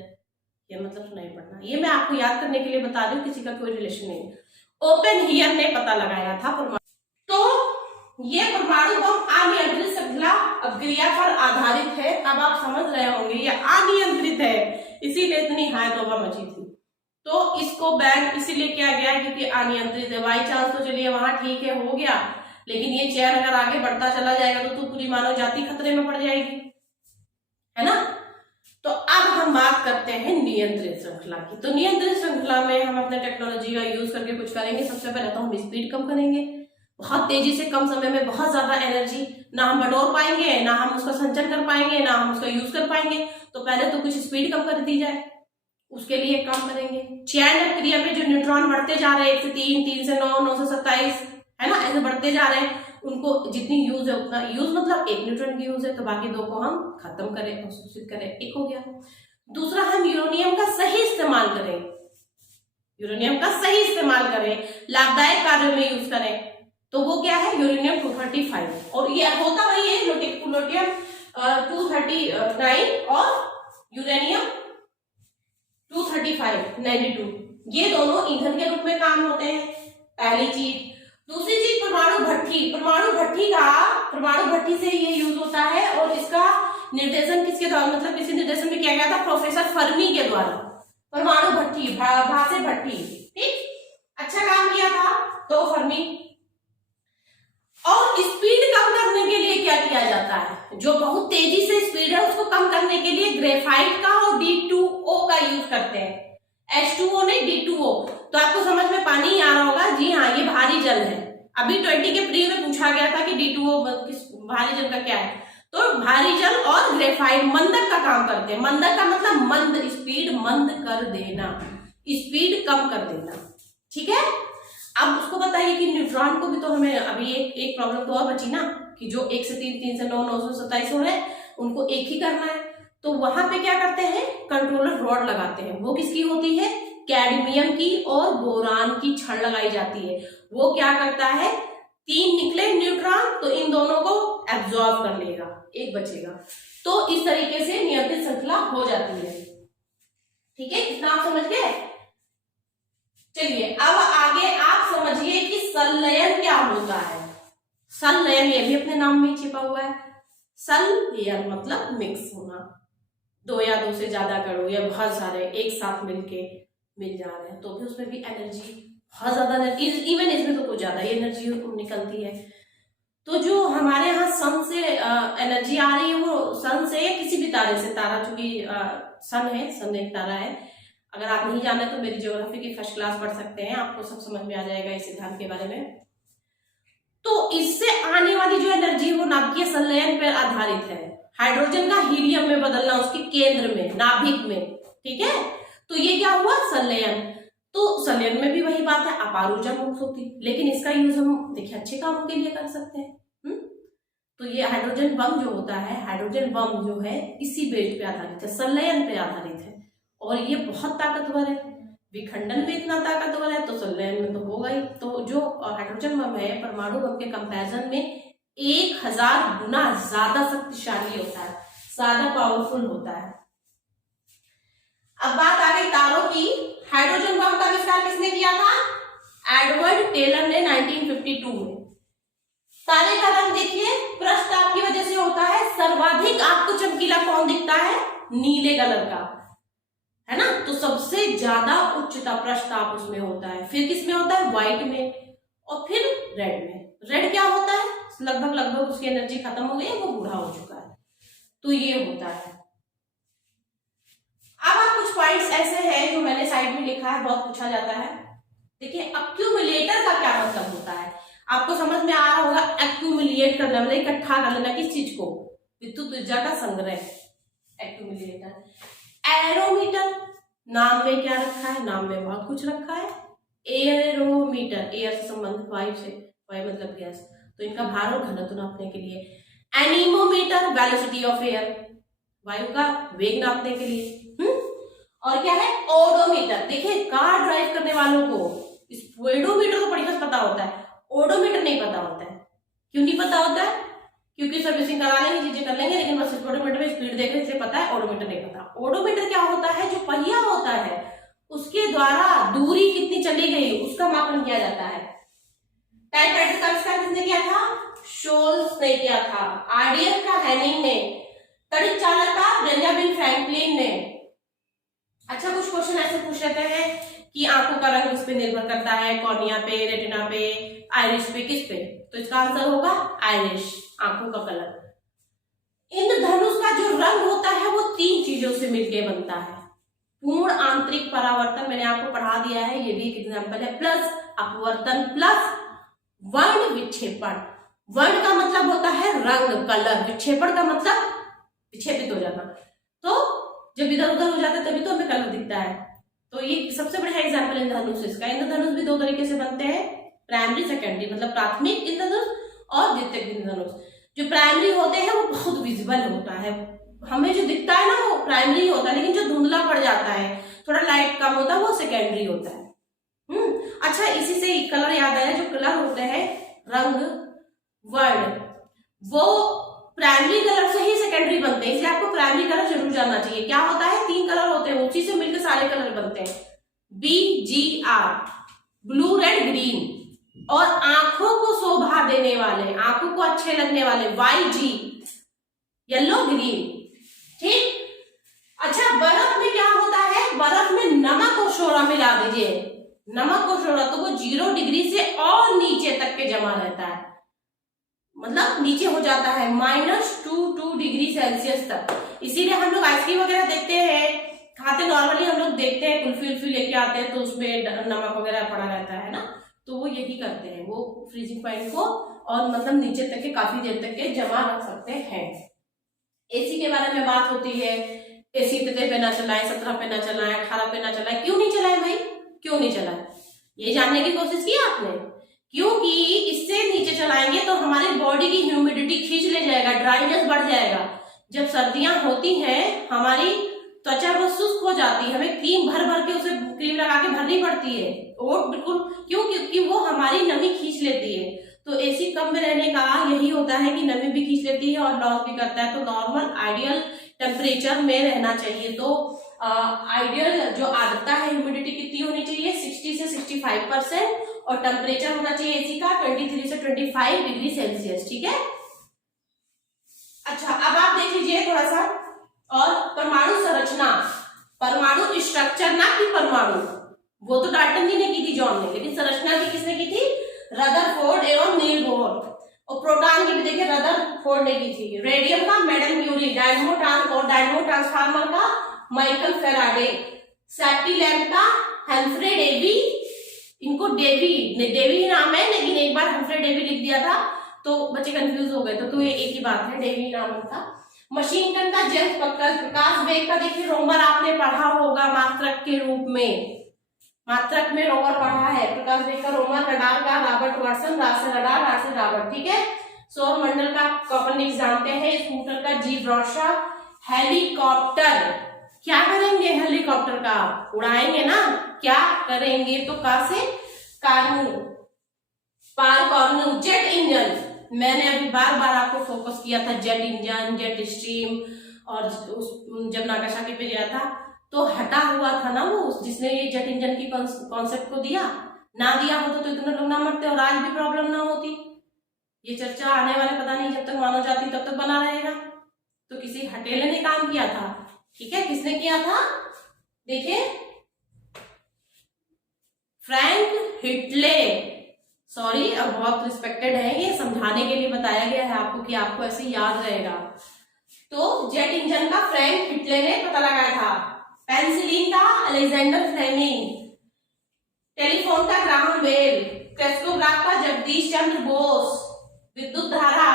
ये मतलब सुनाई पड़ना। ये मैं आपको याद करने के लिए बता दूं, किसी का कोई रिलेशन नहीं। ओपेनहियर ने पता लगाया था परमाणु। तो ये परमाणु बम अनियंत्रित श्रृंखला अभिक्रिया पर आधारित है। अब आप समझ रहे होंगे ये अनियंत्रित है, इसीलिए इतनी हाय तौबा मची थी। तो इसको बैन इसीलिए किया गया क्योंकि अनियंत्रित है। बाई चांस तो चलिए वहां ठीक है, हो गया, लेकिन ये चैन अगर आगे बढ़ता चला जाएगा तो पूरी मानव जाति खतरे में पड़ जाएगी, है ना। तो अब हम बात करते हैं नियंत्रित श्रृंखला की। तो नियंत्रित श्रृंखला में हम अपने टेक्नोलॉजी का यूज करके कुछ करेंगे। सबसे पहले तो हम स्पीड कम करेंगे, बहुत तेजी से कम समय में बहुत ज्यादा एनर्जी ना हम बटोर पाएंगे, ना हम उसका संचयन कर पाएंगे, ना हम उसका यूज कर पाएंगे। तो पहले तो कुछ स्पीड कम कर दी जाए, उसके लिए काम करेंगे। चयन क्रिया में जो न्यूट्रॉन बढ़ते जा रहे हैं, 1 से 3, 3 से 9, 9 से 27, है ना, ऐसे बढ़ते जा रहे हैं, उनको जितनी यूज है उतना यूज, मतलब 1 न्यूट्रॉन की यूज है तो बाकी 2 को हम खत्म करें, अवशोषित करें, एक हो गया। दूसरा, हम यूरेनियम का सही इस्तेमाल करें, यूरेनियम का सही इस्तेमाल करें, लाभदायक कार्यों में यूज करें। तो वो क्या है? यूरेनियम 235, और ये होता वही है प्लूटोनियम 239 और यूरेनियम 235 92, ये दोनों ईंधन के रूप में काम होते हैं, पहली चीज। दूसरी चीज, परमाणु भट्टी से ये यूज होता है, और इसका निर्देशन किसके द्वारा, मतलब किसी निर्देशन में किया गया था? प्रोफेसर फर्मी के द्वारा। परमाणु भट्टी, भासे भट्टी, ठीक, अच्छा काम किया था तो फर्मी। और स्पीड कम करने के लिए क्या किया जाता है? जो बहुत तेजी से स्पीड है उसको कम करने के लिए ग्रेफाइट का और D2O का यूज करते हैं। H2O नहीं, D2O। तो आपको समझ में पानी आ रहा होगा, जी हाँ, ये भारी जल है। अभी 20 के प्री में पूछा गया था कि D2O किस भारी जल का क्या है, तो भारी जल और ग्रेफाइट मंदक का काम करते हैं। मंदक का मतलब मंद, स्पीड मंद कर देना, स्पीड कम कर देना, ठीक है। अब उसको बताइए कि न्यूट्रॉन को भी तो हमें अभी एक प्रॉब्लम तो और बची ना, कि जो 1 से 3, 3 से 9, 9 से 27 हो रहे हैं, उनको एक ही करना है। तो वहां पे क्या करते हैं? कंट्रोलर रॉड लगाते हैं। वो किसकी होती है? कैडमियम की और बोरान की छड़ लगाई जाती है। वो क्या करता है? 3 निकले न्यूट्रॉन, तो इन दोनों को एब्जॉर्ब कर लेगा, एक बचेगा। तो इस तरीके से नियंत्रित श्रृंखला हो जाती है, ठीक है। इतना आप समझ गए? चलिए अब आगे आप समझिए कि संलयन क्या होता है। संलयन, ये भी अपने नाम में छिपा हुआ है। संलयन मतलब मिक्स होना, 2 या 2 से ज्यादा कणों या बहुत सारे एक साथ मिलके मिल जा रहे हैं, तो भी उसमें भी एनर्जी बहुत ज्यादा, इवन इसमें तो कुछ ज्यादा ही एनर्जी निकलती है। तो जो हमारे यहाँ सन से एनर्जी आ रही है, वो सन से या किसी भी तारे से, तारा चूंकि सन एक तारा है। अगर आप नहीं जाने तो मेरी ज्योग्राफी की फर्स्ट क्लास पढ़ सकते हैं, आपको सब समझ में आ जाएगा इस सिद्धांत के बारे में। तो इससे आने वाली जो एनर्जी है वो नाभिकीय संलयन पर आधारित है। हाइड्रोजन का हीलियम में बदलना, उसके केंद्र में, नाभिक में, ठीक है। तो ये क्या हुआ? संलयन। तो संलयन में भी वही बात है, अपार ऊर्जा मुक्त होती, लेकिन इसका यूज हम देखिए अच्छे कामों के लिए कर सकते हैं। तो ये हाइड्रोजन बम जो होता है, हाइड्रोजन बम जो है इसी बेस पे आधारित है, संलयन पे आधारित है, और ये बहुत ताकतवर है। विखंडन में इतना ताकतवर है तो संलयन में तो होगा ही। तो जो हाइड्रोजन बम है, परमाणु बम के कंपैरिजन में 1000 गुना ज्यादा शक्तिशाली होता है, ज्यादा पावरफुल होता है। अब बात आ गई तारों की। हाइड्रोजन बम का आविष्कार किसने किया था? एडवर्ड टेलर ने 1952 में। तारे का रंग देखिए पृष्ठताप की वजह से होता है। सर्वाधिक आपको चमकीला कौन दिखता है? नीले कलर का, है ना। तो सबसे ज्यादा उच्चता पृष्ठताप उसमें होता है। फिर किसमें होता है? व्हाइट में, और फिर रेड में। रेड क्या होता है? लगभग उसकी एनर्जी खत्म हो गई है, वो बूढ़ा हो चुका है। तो ये होता है। अब आप कुछ पॉइंट्स ऐसे हैं जो मैंने साइड में लिखा है, बहुत पूछा जाता है। देखिए अक्यूमुलेटर का क्या मतलब होता है, आपको समझ में आ रहा होगा। एक्यूमुलेट करना मतलब इकट्ठा कर लेना, किस चीज को? विद्युत ऊर्जा का संग्रह, एक्यूमुलेटर। एरोमीटर, नाम में क्या रखा है? नाम में बहुत कुछ रखा है। एरोमीटर, एयर से संबंधित, वायु से, वायु मतलब गैस, तो इनका भार और घनत्व नापने के लिए। एनीमोमीटर, वेलोसिटी ऑफ एयर, वायु का वेग नापने के लिए। और क्या है? ओडोमीटर, देखिए कार ड्राइव करने वालों को स्पीडोमीटर तो बड़ी पता होता है, ओडोमीटर नहीं पता होता है। क्यों नहीं पता होता है? क्योंकि सर्विसिंग करा लेंगे, चीजें कर लेंगे, लेकिन बस ओडोमीटर में स्पीड देख रहे, इसलिए पता है, ओडोमीटर नहीं पता। ओडोमीटर क्या होता है? जो पहिया होता है उसके द्वारा दूरी कितनी चली गई उसका मापन किया जाता है। टाइपराइटर का आविष्कार किसने किया था? शोल्स ने किया था। आरडीएफ का हैनिंग ने। तड़ित चालक का बेंजामिन फ्रैंकलिन ने। अच्छा, कुछ क्वेश्चन ऐसे पूछ लेते हैं कि आंखों का रंग किस पे निर्भर करता है? कॉर्निया पे, रेटिना पे, आइरिस पे, किस पे? तो इसका आंसर होगा आइरिस, आंखों का कलर। इंद्रधनुष का जो रंग होता है वो 3 चीजों से मिलकर बनता है। पूर्ण आंतरिक परावर्तन, मैंने आपको पढ़ा दिया है, ये भी एक एग्जाम्पल है, प्लस अपवर्तन प्लस वर्ण विक्षेपण। वर्ण का मतलब होता है रंग, कलर। विक्षेपण का मतलब विक्षेपित हो जाना। तो जब इधर उधर हो जाता है तभी तो हमें कलर दिखता है। तो ये सबसे बढ़िया एग्जाम्पल इंद्रधनुष इसका। इंद्रधनुष भी 2 तरीके से बनते हैं, प्राइमरी सेकेंडरी, मतलब प्राथमिक इंद्रधनुष और द्वितीयक इंद्रधनुष। जो प्राइमरी होते हैं वो बहुत विजिबल होता है, हमें जो दिखता है ना वो प्राइमरी होता है, लेकिन जो धुंधला पड़ जाता है, थोड़ा लाइट कम होता है, वो सेकेंडरी होता है। अच्छा, इसी से कलर याद आया, जो कलर होते हैं रंग, वर्ण, वो प्राइमरी कलर से ही सेकेंडरी बनते हैं, इसलिए आपको प्राइमरी कलर जरूर जानना चाहिए। क्या होता है? 3 कलर होते हैं, उसी से मिलकर सारे कलर बनते हैं। BGR, blue, red, green. और आंखों को शोभा देने वाले, आंखों को अच्छे लगने वाले, YG, येलो, ग्रीन। ठीक। अच्छा, बर्फ में क्या होता है? बर्फ में नमक और सोडा मिला दीजिए, नमक और सोडा, तो वो 0 डिग्री से और नीचे तक के जमा रहता है, मतलब नीचे हो जाता है -2 डिग्री सेल्सियस तक। इसीलिए हम लोग आइसक्रीम वगैरह देखते हैं, खाते नॉर्मली हम लोग देखते हैं, कुल्फी लेके आते हैं तो उसमें नमक वगैरह पड़ा रहता है ना, तो वो यही करते हैं, वो फ्रीजिंग पॉइंट को और मतलब नीचे तक के काफी देर तक के जमा रख सकते हैं। एसी के बारे में बात होती है, एसी कितने पे ना चलाएं, 17 पे ना चलाएं, 18 पे ना चलाएं। क्यों नहीं चलाएं भाई? क्यों नहीं चलाएं? ये जानने की कोशिश की आपने? क्योंकि इससे नीचे चलाएंगे तो हमारी बॉडी की ह्यूमिडिटी खींच ले जाएगा, ड्राइनेस बढ़ जाएगा। जब सर्दियां होती हैं हमारी त्वचा वो शुष्क हो जाती है, हमें क्रीम भर भर के, उसे क्रीम लगा के भरनी पड़ती है, और बिल्कुल क्यों? क्योंकि वो हमारी नमी खींच लेती है। तो एसी कम में रहने का यही होता है कि नमी भी खींच लेती है और लॉस भी करता है। तो नॉर्मल आइडियल टेम्परेचर में रहना चाहिए। तो आइडियल जो आर्द्रता है, ह्यूमिडिटी कितनी होनी चाहिए? 60 से 65%, और टेम्परेचर होना चाहिए एसी का 23 से 25 डिग्री सेल्सियस। ठीक है। अच्छा, अब आप देख लीजिए थोड़ा सा और परमाणु संरचना, परमाणु स्ट्रक्चर, ना कि परमाणु, वो तो डाल्टन जी ने की थी, जॉन ने, लेकिन संरचना भी किसने की थी? रदरफोर्ड एवं नील बोर। और प्रोटॉन की भी देखिए रदरफोर्ड ने की थी। रेडियम का मेडल क्यूरी, डायनमो ट्रांसफार्मर का माइकल फेराडे, सेफ्टी लैम्प का हेम्फ्रे डेवी, इनको डेवी नाम है, लेकिन एक बार हेम्फ्रे डेवी लिख दिया था तो बच्चे कंफ्यूज हो गए थे, तो ये एक ही बात है, डेवी नाम था। मशीन गन का जेम्स बकल, प्रकाश वेग का देखिए रोमर आपने पढ़ा होगा मात्रक के रूप में, मात्रक में रोमर पढ़ा है, प्रकाश वेग का रोमर, रडार का Robert Watson, Russell radar, Russell Robert. ठीक है। सौर मंडल का कोपरनिकस जानते हैं, स्कूटर का जी ब्रॉशा, हेलीकॉप्टर क्या करेंगे? हेलीकॉप्टर का उड़ाएंगे ना, क्या करेंगे? तो कहा से कॉर्नू, जेट इंजन, मैंने अभी बार बार आपको फोकस किया था, जेट इंजन, जेट स्ट्रीम, और जब नागासाकी पे गया था तो हटा हुआ था ना वो, जिसने ये जेट इंजन की कॉन्सेप्ट को दिया, ना दिया होता तो इतने लोग ना मरते और आज भी प्रॉब्लम ना होती। ये चर्चा आने वाले पता नहीं जब तक मानव जाति तब तक बना रहेगा। तो किसी हटेले ने काम किया था, ठीक है, किसने किया था? देखिए, फ्रैंक हिटले, सॉरी, अब बहुत रिस्पेक्टेड है, ये समझाने के लिए बताया गया है आपको कि आपको ऐसे याद रहेगा। तो जेट इंजन का फ्रैंक हिटले ने पता लगाया था, पेनिसिलिन का अलेक्जेंडर फ्लेमिंग, टेलीफोन का ग्राहम बेल, क्रेस्कोग्राफ का जगदीश चंद्र बोस, विद्युत धारा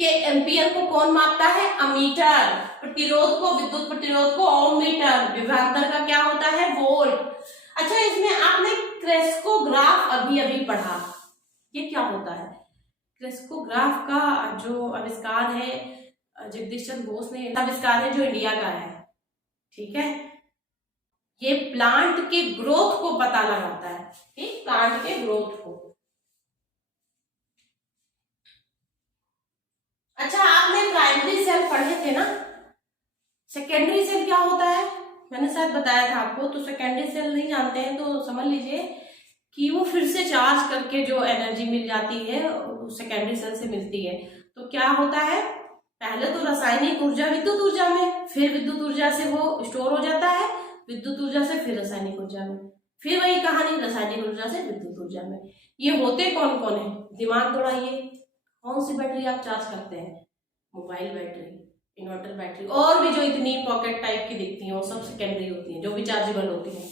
के एम्पियर को कौन मापता है? अमीटर, प्रतिरोध को, विद्युत प्रतिरोध को ओम मीटर, विभवांतर का क्या होता है? वोल्ट। अच्छा, इसमें आपने क्रेस्कोग्राफ अभी अभी पढ़ा, ये क्या होता है? क्रेस्कोग्राफ का जो आविष्कार है जगदीश चंद्र बोस ने आविष्कार है, जो इंडिया का है, ठीक है। ये प्लांट के ग्रोथ को पता लगाता है, ठीक, प्लांट के ग्रोथ को। अच्छा, आपने प्राइमरी सेल पढ़े थे ना, सेकेंडरी सेल क्या होता है? मैंने शायद बताया था आपको। तो सेकेंडरी सेल नहीं जानते हैं तो समझ लीजिए कि वो फिर से चार्ज करके जो एनर्जी मिल जाती है सेकेंडरी सेल से मिलती है। तो क्या होता है, पहले तो रासायनिक ऊर्जा विद्युत ऊर्जा में, फिर विद्युत ऊर्जा से वो स्टोर हो जाता है, विद्युत ऊर्जा से फिर रासायनिक ऊर्जा में, फिर वही कहानी रासायनिक ऊर्जा से विद्युत ऊर्जा में। ये होते कौन कौन है? दिमाग दौड़ाइए, कौन सी बैटरी आप चार्ज करते हैं? मोबाइल बैटरी, इन्वर्टर बैटरी, और भी जो इतनी पॉकेट टाइप की दिखती हैं वो सब सेकेंडरी होती हैं, जो भी चार्जेबल होती हैं।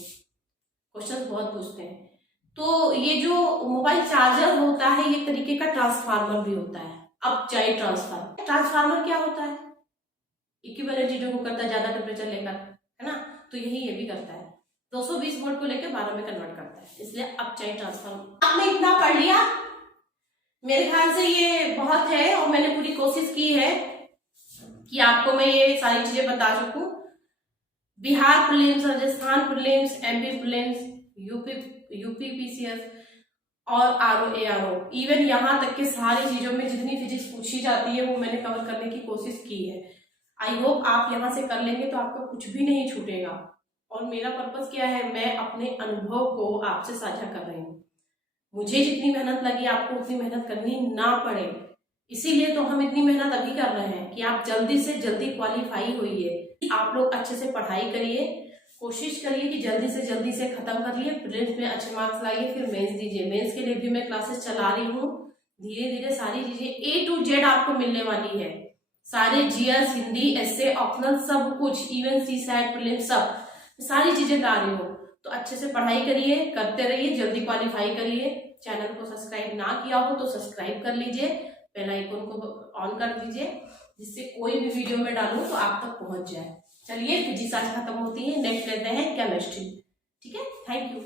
क्वेश्चन बहुत पूछते हैं। तो ये जो मोबाइल चार्जर होता है, ये तरीके का ट्रांसफार्मर भी होता है, अपचाई ट्रांसफार्मर। ट्रांसफार्मर क्या होता है? इक्विवेलेंट चीजों को करता है, ज्यादा टेम्परेचर लेकर, है ना। तो यही ये भी करता है, 220 वोल्ट को लेकर 12 में कन्वर्ट करता है, इसलिए अपचाई ट्रांसफार्मर। आपने इतना पढ़ लिया, मेरे ख्याल से ये बहुत है, और मैंने पूरी कोशिश की है कि आपको मैं ये सारी चीजें बता सकूं। Bihar prelims, Rajasthan prelims, MP prelims, UP PCS और आरओ, इवन यहाँ तक के सारी चीजों में जितनी फिजिक्स पूछी जाती है वो मैंने कवर करने की कोशिश की है। आई होप आप यहाँ से कर लेंगे तो आपको कुछ भी नहीं छूटेगा। और मेरा पर्पस क्या है, मैं अपने अनुभव को आपसे साझा कर रही हूँ। मुझे जितनी मेहनत लगी आपको उतनी मेहनत करनी ना पड़े, इसीलिए तो हम इतनी मेहनत अभी कर रहे हैं कि आप जल्दी से जल्दी क्वालिफाई होइए। आप लोग अच्छे से पढ़ाई करिए, कोशिश करिए कि जल्दी से खत्म कर लिए, प्रीलिम्स में अच्छे मार्क्स लाइए, फिर मेंस दीजिए। मेंस के लिए भी मैं क्लासेस चला रही हूँ, धीरे धीरे सारी चीजें A to Z आपको मिलने वाली है। सारे जीएस, हिंदी, एसए, ऑप्शनल, सब कुछ, इवन सीसैट, प्रीलिम्स, सब सारी चीजें ला रही हूँ। तो अच्छे से पढ़ाई करिए, करते रहिए, जल्दी क्वालिफाई करिए। चैनल को सब्सक्राइब ना किया हो तो सब्सक्राइब कर लीजिए, बेल आइकन को ऑन कर दीजिए, जिससे कोई भी वीडियो में डालूं तो आप तक पहुंच जाए। चलिए, फिजिक्स आज खत्म होती है, नेक्स्ट लेते हैं केमिस्ट्री। ठीक है, थैंक यू।